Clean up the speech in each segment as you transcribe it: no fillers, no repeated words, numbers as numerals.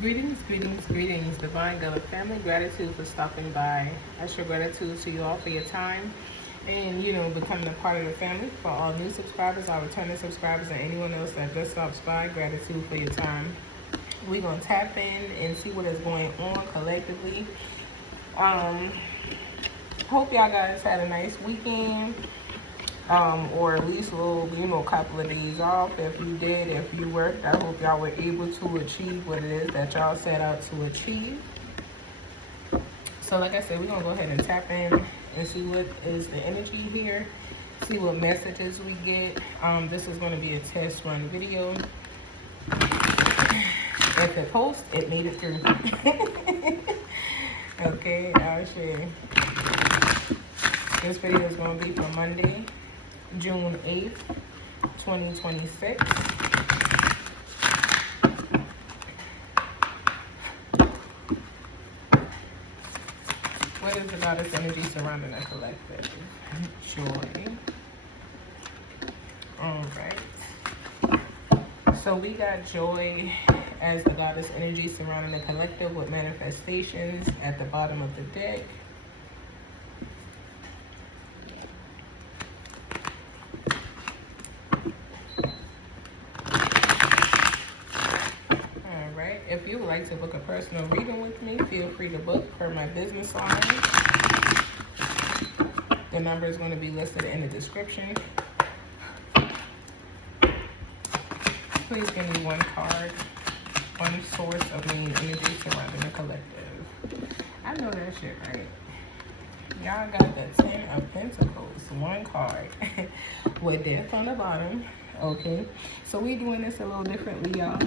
Greetings, greetings, greetings, Divine Gullah family. Gratitude for stopping by. I show gratitude to you all for your time and, becoming a part of the family. For all new subscribers, our returning subscribers, and anyone else that just stops by, gratitude for your time. We're going to tap in and see what is going on collectively. Hope y'all guys had a nice weekend. Or at least a little, couple of days off. If you did, if you worked, I hope y'all were able to achieve what it is that y'all set out to achieve. So like I said, we're gonna go ahead and tap in and see what is the energy here, see what messages we get. This is gonna be a test run video. If it posts, it made it through. Okay, I'll share. This video is gonna be for Monday, June 8th, 2026. What is the goddess energy surrounding the collective? Joy. Alright. So we got joy as the goddess energy surrounding the collective with manifestations at the bottom of the deck. If you would like to book a personal reading with me, feel free to book per my business line. The number is going to be listed in the description. Please give me one card, one source of main energy surrounding the collective. I know that shit, right? Y'all got the 10 of Pentacles, one card with death on the bottom. Okay, so we doing this a little differently, y'all.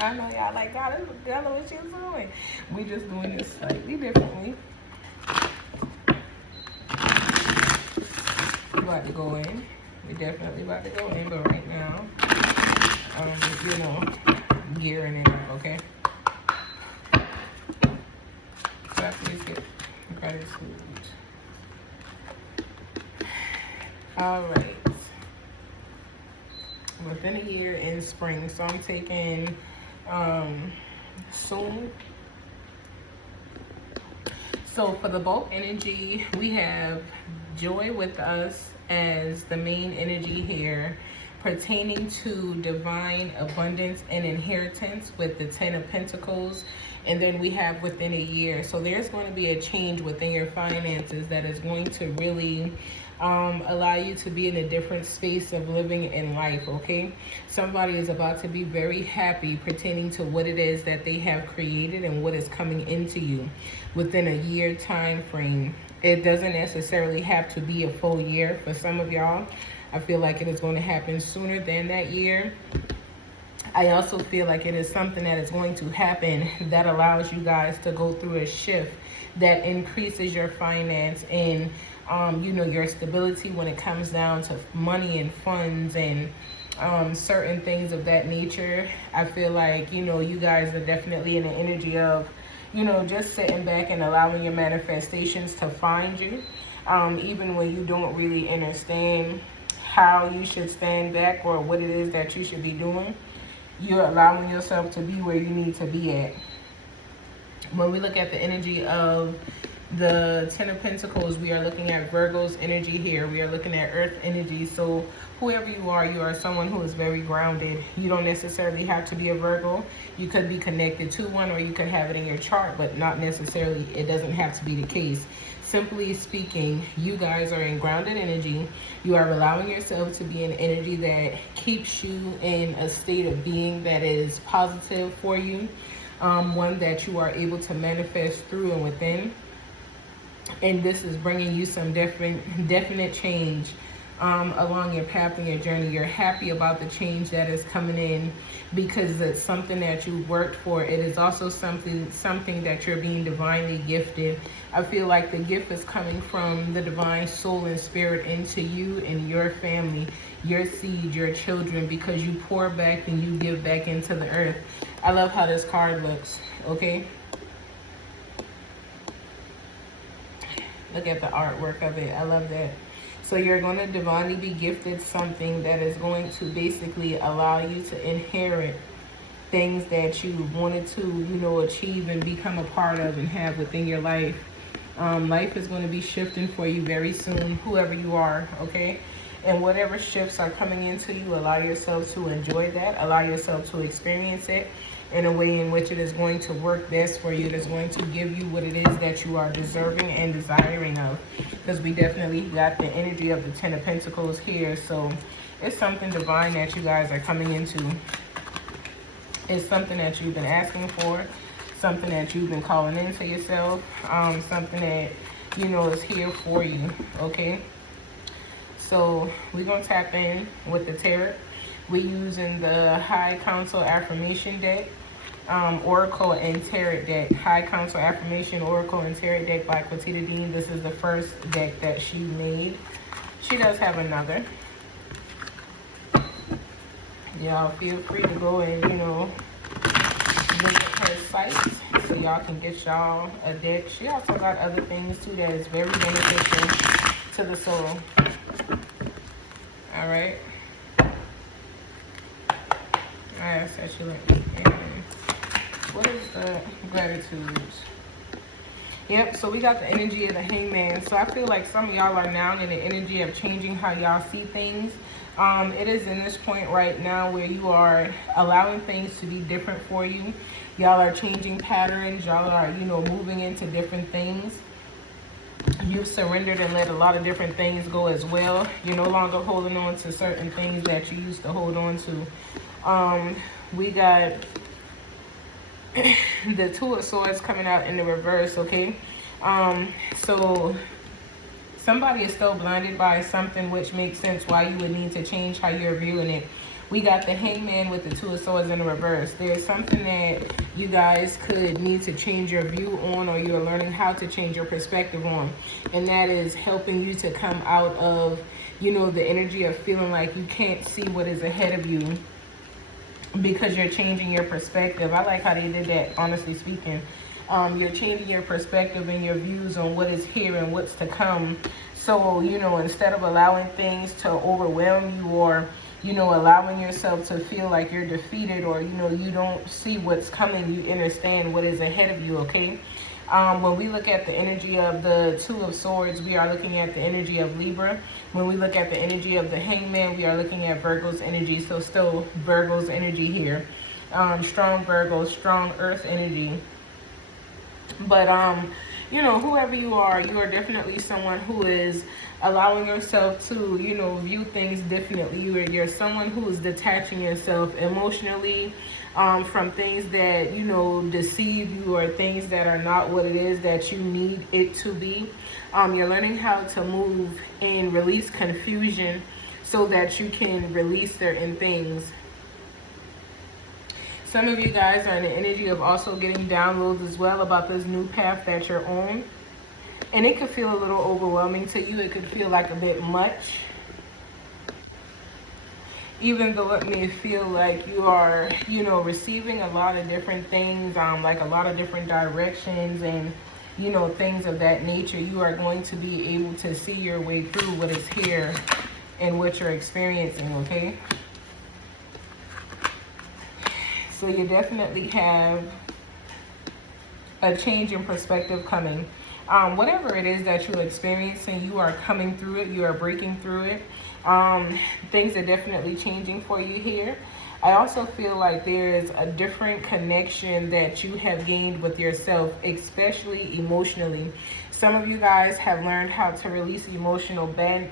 I know y'all like, God, this what she's doing. We just doing this slightly differently. We about to go in. We definitely about to go in, but right now, gearing it up, okay? So please get gratitude. All right. Within a year in spring, so I'm taking soon. So for the bulk energy, we have joy with us as the main energy here, pertaining to divine abundance and inheritance with the 10 of Pentacles. And then we have within a year. So there's going to be a change within your finances that is going to really allow you to be in a different space of living in life, okay? Somebody is about to be very happy pertaining to what it is that they have created and what is coming into you within a year time frame. It doesn't necessarily have to be a full year. For some of y'all, I feel like it is going to happen sooner than that year. I also feel like it is something that is going to happen that allows you guys to go through a shift that increases your finance and your stability when it comes down to money and funds and certain things of that nature. I feel like, you guys are definitely in the energy of, just sitting back and allowing your manifestations to find you, even when you don't really understand how you should stand back or what it is that you should be doing. You're allowing yourself to be where you need to be at. When we look at the energy of the 10 of Pentacles, we are looking at Virgo's energy here. We are looking at Earth energy. So whoever you are someone who is very grounded. You don't necessarily have to be a Virgo. You could be connected to one, or you could have it in your chart, but not necessarily, it doesn't have to be the case. Simply speaking, you guys are in grounded energy. You are allowing yourself to be in energy that keeps you in a state of being that is positive for you. One that you are able to manifest through and within. And this is bringing you some definite change along your path and your journey. You're happy about the change that is coming in because it's something that you worked for. It is also something that you're being divinely gifted. I feel like the gift is coming from the divine soul and spirit into you and your family, your seed, your children, because you pour back and you give back into the earth. I love how this card looks, okay? Look at the artwork of it. I love that. So you're going to divinely be gifted something that is going to basically allow you to inherit things that you wanted to, you know, achieve and become a part of and have within your life. Life is going to be shifting for you very soon, whoever you are, okay? And whatever shifts are coming into you, allow yourself to enjoy that. Allow yourself to experience it in a way in which it is going to work best for you. It is going to give you what it is that you are deserving and desiring of. Because we definitely got the energy of the Ten of Pentacles here. So it's something divine that you guys are coming into. It's something that you've been asking for. Something that you've been calling into yourself. Something that, you know, is here for you, okay? So we're going to tap in with the tarot. We're using the High Council Affirmation deck, Oracle and Tarot deck. High Council Affirmation, Oracle and Tarot deck by Quatita Dean. This is the first deck that she made. She does have another. Y'all feel free to go and, you know, visit her site so y'all can get y'all a deck. She also got other things too that is very beneficial to the soul. All right. I asked that you let me in. What is the gratitudes? Yep, so we got the energy of the Hangman. So I feel like some of y'all are now in the energy of changing how y'all see things. It is in this point right now where you are allowing things to be different for you. Y'all are changing patterns. Y'all are, you know, moving into different things. You've surrendered and let a lot of different things go as well. You're no longer holding on to certain things that you used to hold on to. We got the Two of Swords coming out in the reverse, okay? So somebody is still blinded by something, which makes sense why you would need to change how you're viewing it. We got the Hangman with the Two of Swords in the reverse. There's something that you guys could need to change your view on, or you're learning how to change your perspective on. And that is helping you to come out of, you know, the energy of feeling like you can't see what is ahead of you because you're changing your perspective. I like how they did that, honestly speaking. You're changing your perspective and your views on what is here and what's to come. So, you know, instead of allowing things to overwhelm you, or, you know, allowing yourself to feel like you're defeated, or, you know, you don't see what's coming, you understand what is ahead of you, okay? When we look at the energy of the Two of Swords, we are looking at the energy of Libra. When we look at the energy of the Hangman, we are looking at Virgo's energy. So still Virgo's energy here. Strong Virgo, strong earth energy. But, you know, whoever you are definitely someone who is allowing yourself to, you know, view things differently. You're someone who is detaching yourself emotionally from things that, you know, deceive you, or things that are not what it is that you need it to be. You're learning how to move and release confusion so that you can release certain things. Some of you guys are in the energy of also getting downloads as well about this new path that you're on. And it could feel a little overwhelming to you. It could feel like a bit much. Even though it may feel like you are, you know, receiving a lot of different things, like a lot of different directions and, you know, things of that nature, you are going to be able to see your way through what is here and what you're experiencing, okay? So you definitely have a change in perspective coming. Whatever it is that you're experiencing, you are coming through it. You are breaking through it. Things are definitely changing for you here. I also feel like there is a different connection that you have gained with yourself, especially emotionally. Some of you guys have learned how to release emotional baggage,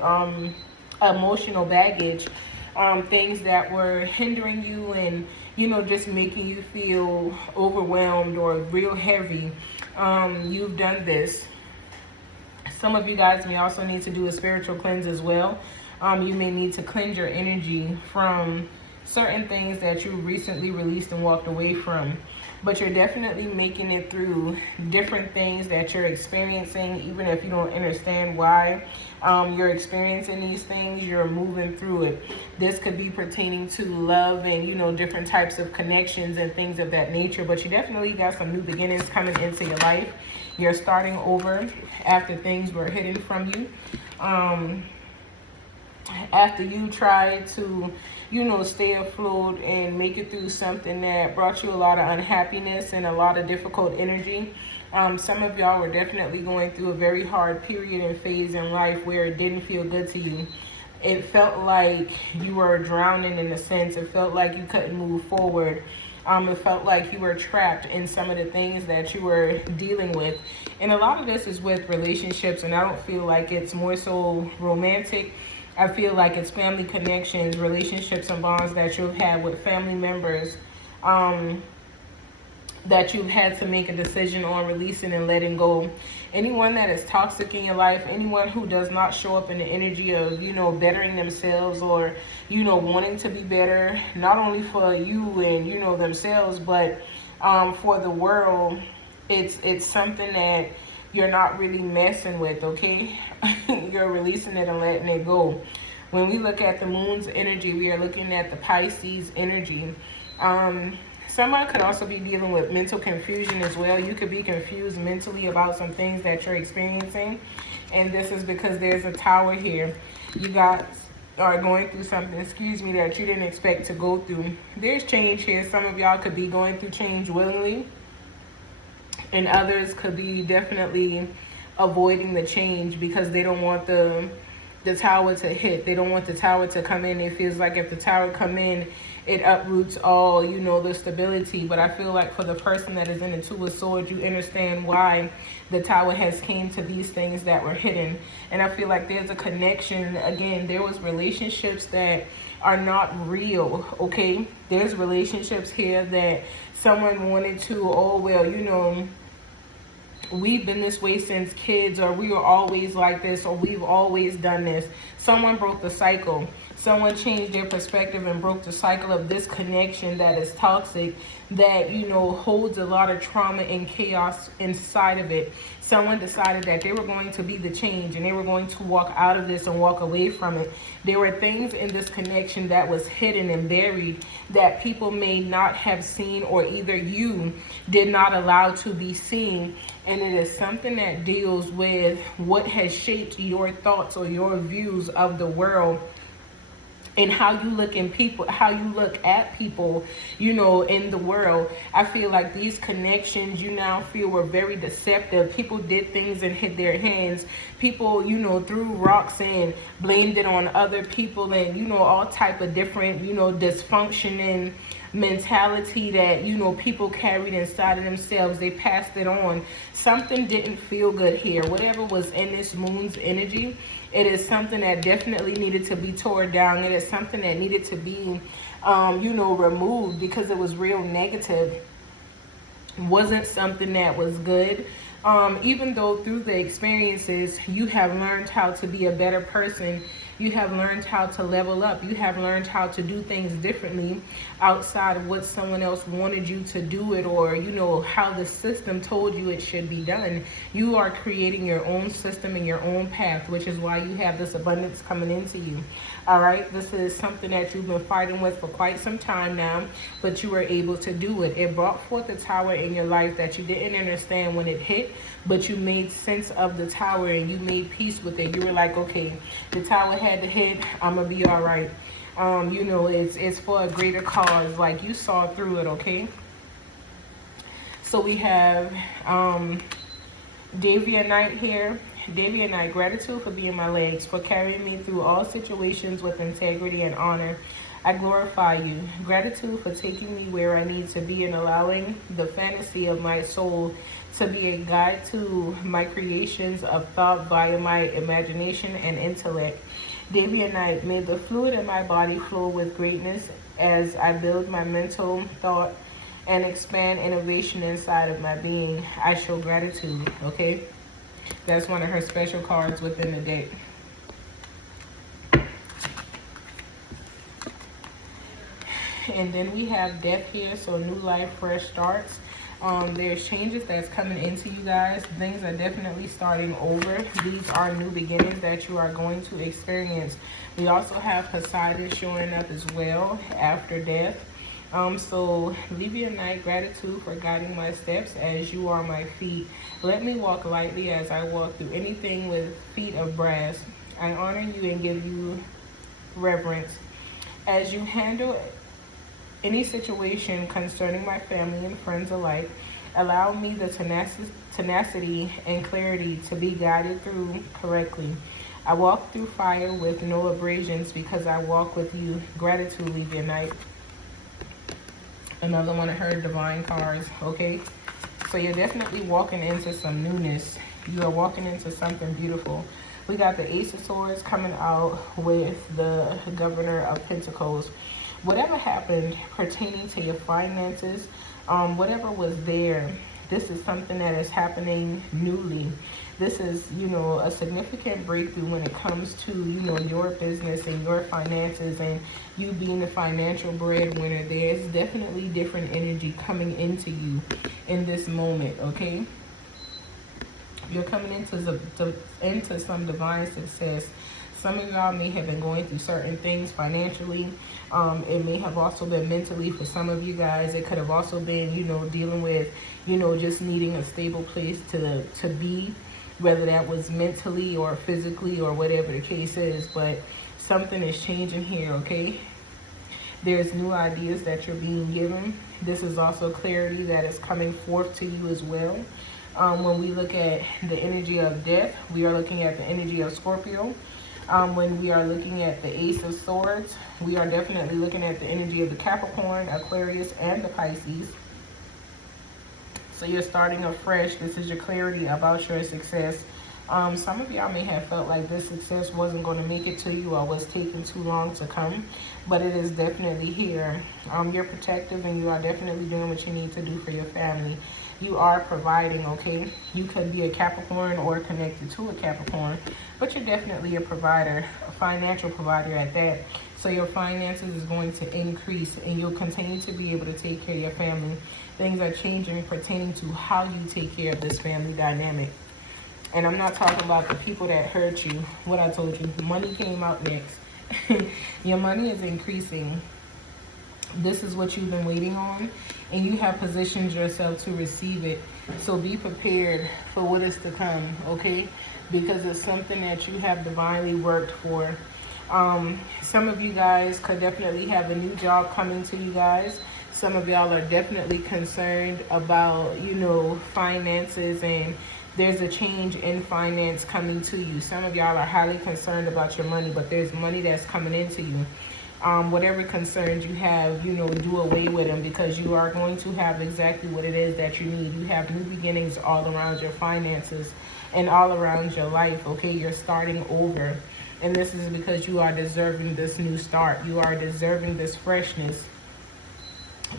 things that were hindering you and, you know, just making you feel overwhelmed or real heavy. You've done this. Some of you guys may also need to do a spiritual cleanse as well. You may need to cleanse your energy from certain things that you recently released and walked away from. But you're definitely making it through different things that you're experiencing, even if you don't understand why you're experiencing these things. You're moving through it. This could be pertaining to love and, you know, different types of connections and things of that nature. But you definitely got some new beginnings coming into your life. You're starting over after things were hidden from you. after you tried to, you know, stay afloat and make it through something that brought you a lot of unhappiness and a lot of difficult energy. Some of y'all were definitely going through a very hard period and phase in life where it didn't feel good to you. It felt like you were drowning in a sense. It felt like you couldn't move forward. It felt like you were trapped in some of the things that you were dealing with. And a lot of this is with relationships, and I don't feel like it's more so romantic. I feel like it's family connections, relationships and bonds that you've had with family members, that you've had to make a decision on releasing and letting go. Anyone that is toxic in your life, anyone who does not show up in the energy of, you know, bettering themselves or, you know, wanting to be better, not only for you and, you know, themselves, but for the world, it's something that you're not really messing with, okay? You're releasing it and letting it go. When we look at the moon's energy, we are looking at the Pisces energy. Someone could also be dealing with mental confusion as well. You could be confused mentally about some things that you're experiencing. And this is because there's a tower here. You guys are going through something, excuse me, that you didn't expect to go through. There's change here. Some of y'all could be going through change willingly, and others could be definitely avoiding the change because they don't want the tower to hit. They don't want the tower to come in. It feels like if the tower come in, it uproots all, you know, the stability. But I feel like for the person that is in the Two of Swords, you understand why the tower has came to these things that were hidden. And I feel like there's a connection. Again, there was relationships that are not real, okay? There's relationships here that someone wanted to, oh, well, you know, we've been this way since kids, or we were always like this, or we've always done this. Someone broke the cycle. Someone changed their perspective and broke the cycle of this connection that is toxic, that, you know, holds a lot of trauma and chaos inside of it. Someone decided that they were going to be the change and they were going to walk out of this and walk away from it. There were things in this connection that was hidden and buried that people may not have seen, or either you did not allow to be seen. And it is something that deals with what has shaped your thoughts or your views of the world, and how you look in people, how you look at people, you know, in the world. I feel like these connections you now feel were very deceptive. People did things and hid their hands. People, you know, threw rocks and blamed it on other people, and, you know, all type of different, you know, dysfunctioning mentality that, you know, people carried inside of themselves. They passed it on. Something didn't feel good here. Whatever was in this moon's energy, it is something that definitely needed to be torn down. It is something that needed to be, you know, removed, because it was real negative. It wasn't something that was good. Even though through the experiences, you have learned how to be a better person. You have learned how to level up. You have learned how to do things differently outside of what someone else wanted you to do it, or, you know, how the system told you it should be done. You are creating your own system and your own path, which is why you have this abundance coming into you. All right, this is something that you've been fighting with for quite some time now, but you were able to do it. It brought forth a tower in your life that you didn't understand when it hit, but you made sense of the tower and you made peace with it. You were like, okay, the tower had to hit, I'm gonna be all right. You know, it's for a greater cause. Like, you saw through it, okay? So we have Davia Knight here. Davia Knight, gratitude for being my legs, for carrying me through all situations with integrity and honor. I glorify you. Gratitude for taking me where I need to be and allowing the fantasy of my soul to be a guide to my creations of thought via my imagination and intellect. Davia Knight, may the fluid in my body flow with greatness as I build my mental thought and expand innovation inside of my being. I show gratitude, okay? That's one of her special cards within the deck. And then we have death here, so new life, fresh starts. There's changes that's coming into you guys. Things are definitely starting over. These are new beginnings that you are going to experience. We also have Poseidon showing up as well after death. So Davia Knight, gratitude for guiding my steps as you are my feet. Let me walk lightly as I walk through anything with feet of brass. I honor you and give you reverence. As you handle any situation concerning my family and friends alike, allow me the tenacity and clarity to be guided through correctly. I walk through fire with no abrasions because I walk with you. Gratitude, leave your night. Another one of her divine cards, okay? So you're definitely walking into some newness. You are walking into something beautiful. We got the Ace of Swords coming out with the Governor of Pentacles. Whatever happened pertaining to your finances, whatever was there, this is something that is happening newly. This is, you know, a significant breakthrough when it comes to, you know, your business and your finances and you being the financial breadwinner. There's definitely different energy coming into you in this moment, okay? You're coming into some divine success. Some of y'all may have been going through certain things financially. It may have also been mentally for some of you guys. It could have also been, you know, dealing with, you know, just needing a stable place to be, whether that was mentally or physically or whatever the case is. But something is changing here, okay? There's new ideas that you're being given. This is also clarity that is coming forth to you as well. When we look at the energy of death, we are looking at the energy of Scorpio. When we are looking at the Ace of Swords, we are definitely looking at the energy of the Capricorn, Aquarius, and the Pisces. So you're starting afresh. This is your clarity about your success. Some of y'all may have felt like this success wasn't going to make it to you or was taking too long to come, but it is definitely here. You're protective and you are definitely doing what you need to do for your family. You are providing, okay? You could be a Capricorn or connected to a Capricorn, but you're definitely a provider, a financial provider at that. So your finances is going to increase and you'll continue to be able to take care of your family. Things are changing pertaining to how you take care of this family dynamic. And I'm not talking about the people that hurt you. What I told you, money came out next. Your money is increasing. This is what you've been waiting on, and you have positioned yourself to receive it. So be prepared for what is to come, okay? Because it's something that you have divinely worked for. Some of you guys could definitely have a new job coming to you guys. Some of y'all are definitely concerned about, you know, finances, and there's a change in finance coming to you. Some of y'all are highly concerned about your money, but there's money that's coming into you. Whatever concerns you have, you know, do away with them, because you are going to have exactly what it is that you need. You have new beginnings all around your finances and all around your life, okay? You're starting over. And this is because you are deserving this new start. You are deserving this freshness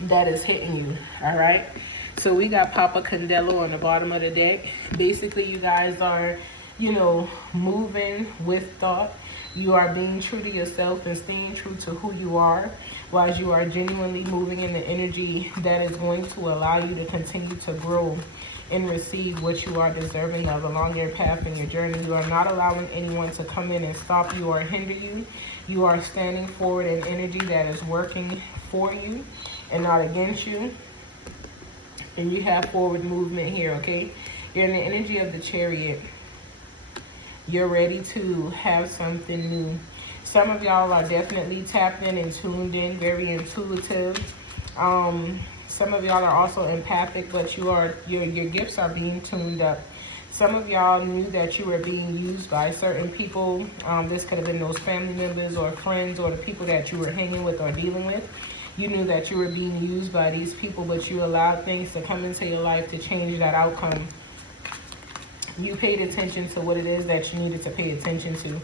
that is hitting you, all right? So we got Papa Candelo on the bottom of the deck. Basically, you guys are, you know, moving with thought. You are being true to yourself and staying true to who you are, while you are genuinely moving in the energy that is going to allow you to continue to grow and receive what you are deserving of along your path and your journey. You are not allowing anyone to come in and stop you or hinder you. You are standing forward in energy that is working for you and not against you. And you have forward movement here, okay? You're in the energy of the Chariot. You're ready to have something new. Some of y'all are definitely tapped in and tuned in, very intuitive. Some of y'all are also empathic, but your gifts are being tuned up. Some of y'all knew that you were being used by certain people. This could have been those family members or friends or the people that you were hanging with or dealing with. You knew that you were being used by these people, but you allowed things to come into your life to change that outcome. You paid attention to what it is that you needed to pay attention to.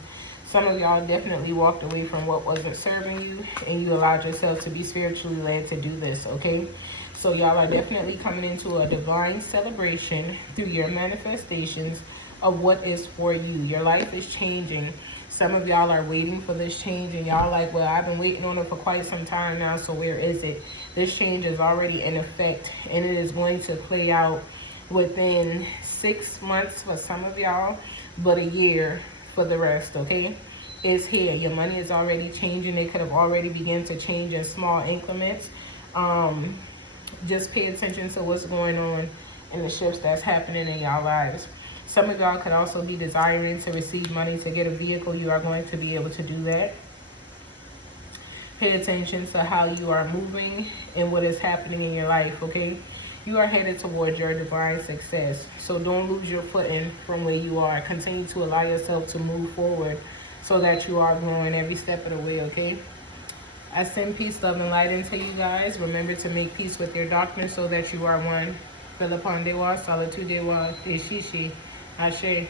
Some of y'all definitely walked away from what wasn't serving you, and you allowed yourself to be spiritually led to do this, okay? So y'all are definitely coming into a divine celebration through your manifestations of what is for you. Your life is changing. Some of y'all are waiting for this change, and y'all like, well, I've been waiting on it for quite some time now, so where is it? This change is already in effect, and it is going to play out within 6 months for some of y'all, but a year for the rest, okay? It's here. Your money is already changing. It could have already begun to change in small increments. Just pay attention to what's going on in the shifts that's happening in y'all lives. Some of y'all could also be desiring to receive money to get a vehicle. You are going to be able to do that. Pay attention to how you are moving and what is happening in your life, okay? You are headed towards your divine success. So don't lose your footing from where you are. Continue to allow yourself to move forward so that you are growing every step of the way, okay? I send peace, love, and light into you guys. Remember to make peace with your darkness so that you are one. Philipon Dewa, Solitude Dewa, Ishishi, Ashe.